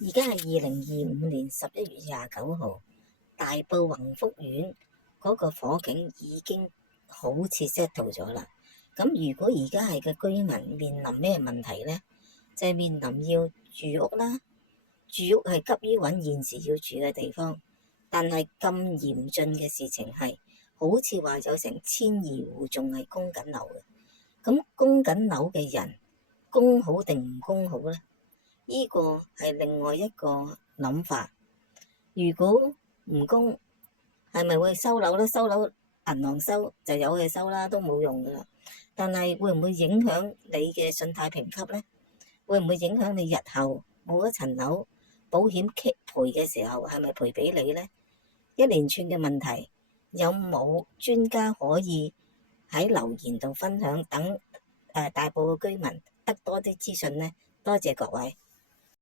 而家係2025年11月29號，大埔宏福苑嗰個火警已經好似 settle 咗啦。咁如果而家係嘅居民面臨咩問題呢？就係面臨要住屋啦，住屋係急於揾現時要住嘅地方，但係咁嚴峻嘅事情係，好似話有成1200戶仲係供緊樓嘅。咁供緊樓嘅人供好定唔供好呢？呢個係另外一個諗法。如果唔供，係咪會收樓咧？收樓銀行收就有嘅收啦，都冇用噶啦。但係會唔會影響你嘅信貸評級呢？會唔會影響你日後冇一層樓，保險賠嘅時候係咪賠俾你呢？一連串嘅問題，有冇專家可以喺留言度分享，等大埔嘅居民得多啲資訊呢？多謝各位。